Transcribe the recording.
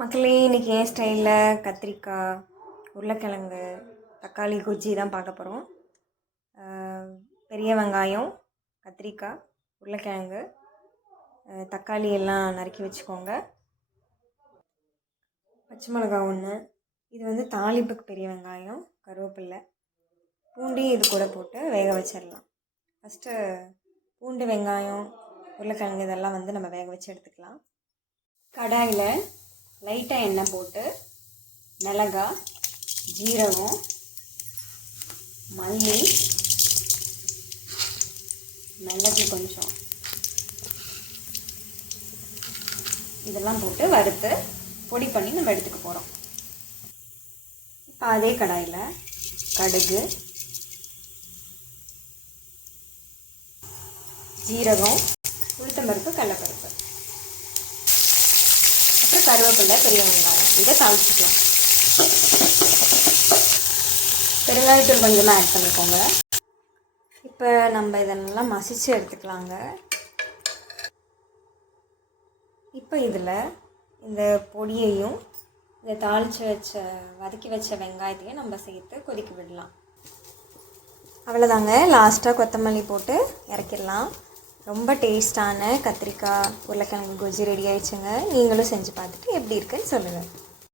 மக்களே, இன்றைக்கி என் ஸ்டைலில் கத்திரிக்காய், உருளைக்கிழங்கு, தக்காளி குஜ்ஜி தான் பார்க்க போகிறோம். பெரிய வெங்காயம், கத்திரிக்காய், உருளைக்கிழங்கு, தக்காளி எல்லாம் நறுக்கி வச்சுக்கோங்க. பச்சை மிளகா 1, இது தாளிப்புக்கு பெரிய வெங்காயம், கருவேப்பில்லை, பூண்டையும் இது கூட போட்டு வேக வச்சிடலாம். ஃபஸ்ட்டு பூண்டு, வெங்காயம், உருளைக்கிழங்கு இதெல்லாம் நம்ம வேக வச்சு எடுத்துக்கலாம். கடாயில் லைட்டாக எண்ணெய் போட்டு மிளகாய், ஜீரகம், மல்லி, மிளகு கொஞ்சம் இதெல்லாம் போட்டு வறுத்து பொடி பண்ணி நம்ம எடுத்துக்க போகிறோம். இப்போ அதே கடாயில் கடுகு, ஜீரகம், உளுத்தம்பருப்பு, கடலைப்பருப்பு, அப்புறம் கருவேப்பிலை, பெரிய வெங்காயம் இதை தாளிச்சிக்கலாம். பெருங்காயத்தூள் கொஞ்சமாக ஆட் பண்ணிக்கோங்க. இப்போ நம்ம இதெல்லாம் மசிச்சு எடுத்துக்கலாங்க. இப்போ இதில் இந்த பொடியையும் இந்த வதக்கி வச்ச வெங்காயத்தையும் நம்ம சேர்த்து கொதிக்க விடலாம். அவ்வளோதாங்க, லாஸ்ட்டாக கொத்தமல்லி போட்டு இறக்கிடலாம். ரொம்ப டேஸ்டான கத்திரிக்காய், உருளைக்கிழங்கு குஜ்ஜி ரெடி ஆயிடுச்சுங்க. நீங்களும் செஞ்சு பார்த்துட்டு எப்படி இருக்குன்னு சொல்லுங்கள்.